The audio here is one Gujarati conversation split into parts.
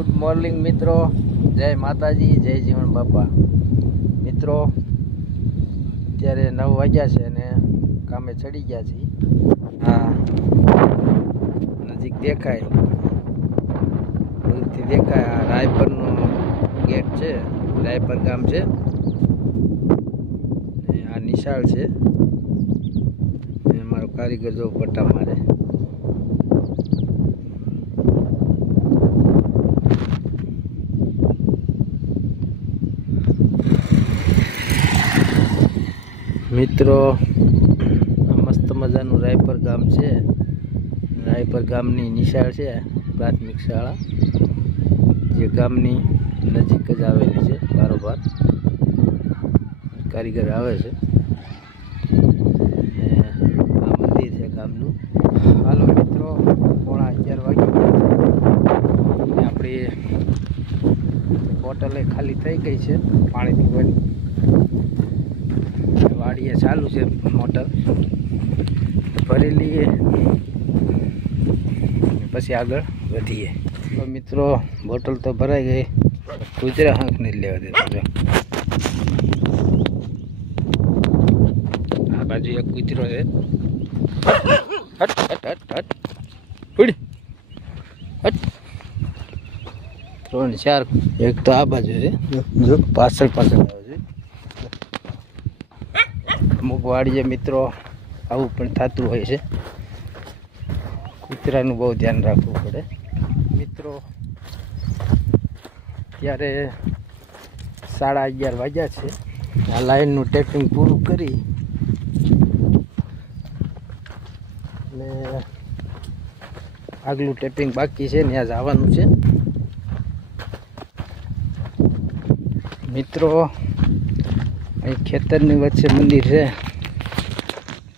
ગુડ મોર્નિંગ મિત્રો, જય માતાજી, જય જીવન બાપા. મિત્રો અત્યારે 9 વાગ્યા છે અને કામે ચડી ગયા છીએ. આ નજીક દેખાય, દૂરથી દેખાય આ રાયપરનો ગેટ છે, રાયપર ગામ છે. આ નિશાળ છે, મારો કારીગર જો પટ્ટા મારે. મિત્રો મસ્ત મજાનું રાયપર ગામ છે. રાયપર ગામની નિશાળ છે, પ્રાથમિક શાળા, જે ગામની નજીક જ આવેલી છે. બારોબાર કારીગર આવે છે. આ મંદિર છે ગામનું. હાલો મિત્રો, 11:15 વાગી ગયા છે. આપણી બોટલે ખાલી થઈ ગઈ છે પાણી પીવાની. વાડીએ ચાલુ છે મોટર ભરેલી, પછી આગળ વધીએ. તો મિત્રો બોટલ તો ભરાઈ ગઈ, કૂતરા હાંક નહીં લેવા દેતો. આ બાજુ એક કૂતરો છે. હટ હટ હટ હટ ઉડી હટ. 3-4 એક તો આ બાજુ છે, જો પાછળ આવે છે. અમુક વાડીએ મિત્રો આવું પણ થતું હોય છે. કૂતરાનું બહુ ધ્યાન રાખવું પડે. મિત્રો ત્યારે 11:30 વાગ્યા છે. આ લાઈનનું ટેપિંગ પૂરું કરી અને આગલું ટેપિંગ બાકી છે, ત્યાં જવાનું છે. મિત્રો અહીં ખેતરની વચ્ચે મંદિર છે,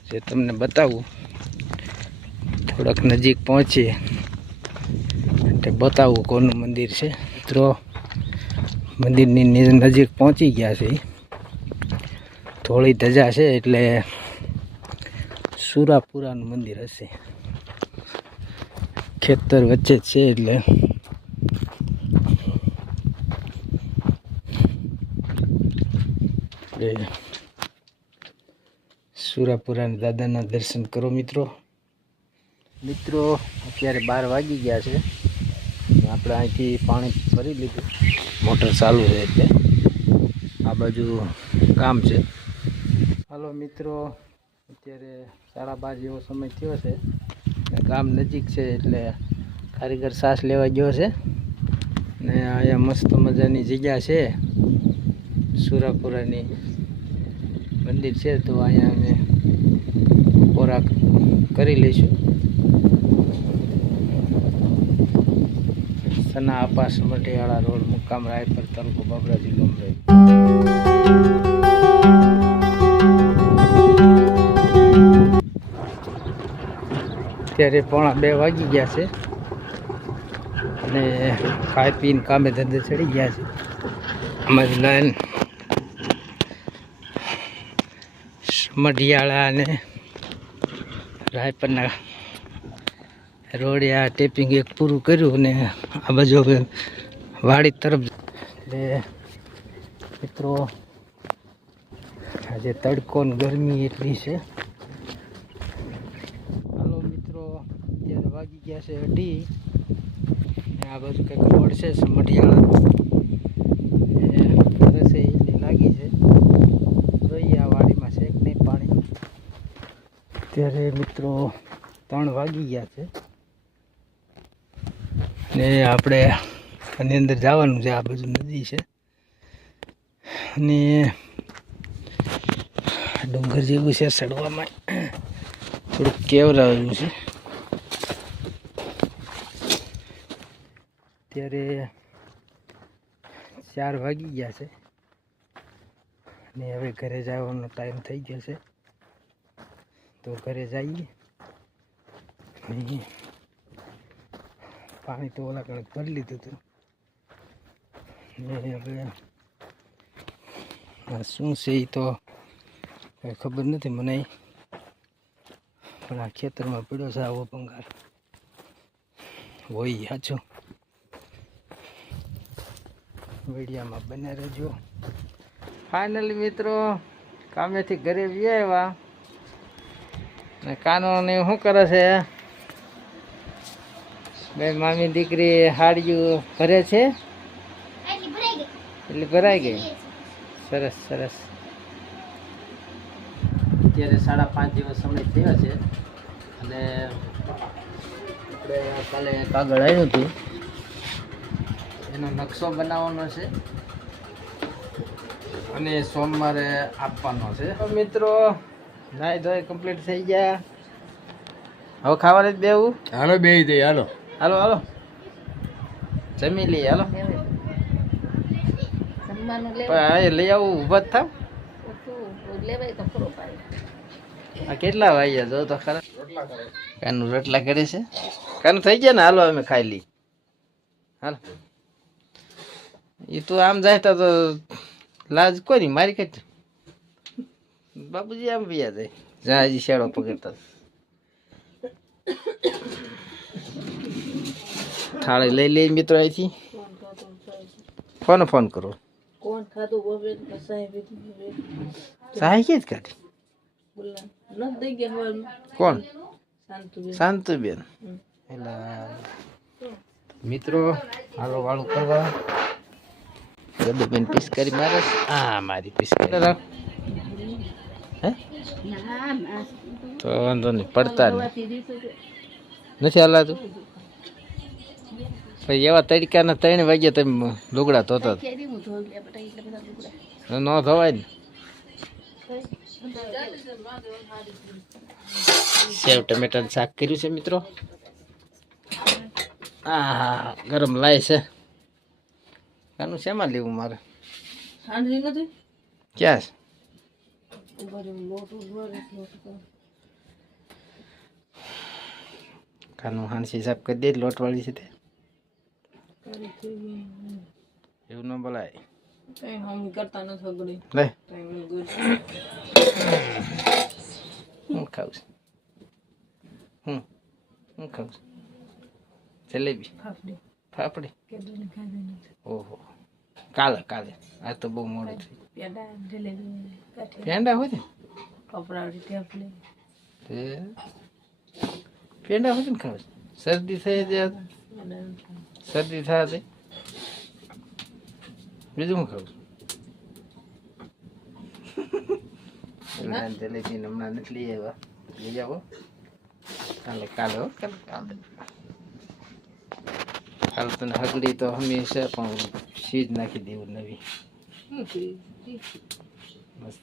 જે તમને બતાવું. થોડાક નજીક પહોંચીએ એટલે બતાવું કોનું મંદિર છે. મિત્રો મંદિરની નજીક પહોંચી ગયા છે. થોડી ધજા છે એટલે સુરાપુરાનું મંદિર હશે. ખેતર વચ્ચે જ છે એટલે સુરાપુરાના દાદાના દર્શન કરો મિત્રો. મિત્રો અત્યારે 12 વાગી ગયા છે. આપણે અહીંથી પાણી ભરી લીધું, મોટર ચાલુ છે એટલે. આ બાજુ ગામ છે. હાલો મિત્રો, અત્યારે 12:30 જેવો સમય થયો છે. ગામ નજીક છે એટલે કારીગર સાસ લેવા ગયો છે. ને અહીંયા મસ્ત મજાની જગ્યા છે, સુરાપુરાની મંદિર છે. તો અહીંયા અમે ખોરાક કરી લઈશું. સના આપાસ મઢિયાળા રોડ, મુકામ રાયપર, તાલુકો બાબરા, જિલ્લો અમરેલી. અત્યારે 1:45 વાગી ગયા છે અને ખાઈ પીને કામે ધંધે ચડી ગયા છે. અમારી લાઈન મઢિયાળા અને રાયપરના રોડે આ ટેપિંગ એક પૂરું કર્યું ને આ બાજુ હવે વાડી તરફ. એટલે મિત્રો આજે તડકો ને ગરમી એટલી છે. હાલો મિત્રો, અત્યારે વાગી ગયા છે 2:30. આ બાજુ કંઈક રોડ છે મઢિયાળા, રસે એની લાગી છે. જોઈએ આ વાડીમાં છે કે નહીં પાણી. અત્યારે મિત્રો 3 વાગી ગયા છે ને આપણે આની અંદર જવાનું છે. આ બાજુ નદી છે અને ડુંગર જેવું છે, ચડવામાં થોડુંક કેવરાવેલું છે. અત્યારે 4 વાગી ગયા છે ને હવે ઘરે જવાનો ટાઈમ થઈ ગયો છે. તો ઘરે જઈએ. પાણી તો ઓલા કણક ભરી લીધું હતું ને હવે શું છે એ તો કંઈ ખબર નથી મને. પણ આ ખેતરમાં પડ્યો છે આવો ભંગાર હોય સાચો. વિડીયોમાં બને રહેજો. ફાઇનલી મિત્રો કામેથી ઘરે આવ્યા ને કાનો ને શું કરે છે? બે મામી દીકરી હાડિયું ભરે છે એટલે ભરાઈ ગઈ. સરસ સરસ. અત્યારે 5:30 જેવો સમય થયો છે અને આપણે કાલે કાગળ આવ્યું હતું એનો નકશો બનાવવાનો છે અને સોમવારે આપવાનો છે. મિત્રો નાઈ ધોઈ કમ્પ્લીટ થઈ ગયા. હવે ખાવાની જ બેવું. હાલો બે દઈ હાલો હાલો હાલો જમી લઈએ. હાલો હા લઈ આવું. ઊભા જ થાવ. આ કેટલા વાગ્યા જો તો ખરા. કાનું રોટલા કરે છે. કાનું થઈ ગયા ને. હાલો અમે ખાઈ લઈએ. હાલો એ તું આમ જાય તો લાજ કોઈ નહીં મારી કઈ. બાપુજી આમ પીયા જાય જ્યાં હજી શેડો પકડતા. થાળી લઈ લઈ મિત્રો અહીંથી. ફોન કરો. કોણ ખાતું બોબે સાહેબ સાહેબ કે જ કાઢી. ન દઈ ગયા કોણ? શાંતુબેન. શાંતુબેન. એલા મિત્રો હાલો વાળું કરવા. ગદુબેન પિસ્કારી મારે. હા મારી પિસ્કારી. હે તો વાંધો નહીં. પડતા નથી હલાતું. પછી એવા તડકાના 3 વાગ્યા તમે લુગડા ધોતા ન ધોવાય ને. સેવ ટમેટાનું શાક કર્યું છે મિત્રો. હા ગરમ લાય છે. આનું શેમાં લેવું મારે? સાંજરી નથી ક્યાં છે? કાનું હાંસી સાફ કરી દે. લોટવાળી છે તે એવું ન બોલાય. કઈ હમ કરતા નથી અગડી લે ટાઈમ ગુડ. હું ખાઉં છું. હું ખાઉં છું. જલેબી ફાફડી. ઓહો કાલે આ તો બહુ મોડું થયું. પેડા જલેબી પેંડા હોય ને. કપડાવડી ટેપલી પેંડા હોય ને ખાવ. શરદી થઈ જાય. શરદી થાય છે. બીજું હું ખાઉં છું. જલેબી હમણાં નથી લઈ આવ્યા. લઈ જાઓ કાલે હો કાલે તને હગડી તો હંમેશા પણ સીજ નાખી દેવું નવી. મસ્ત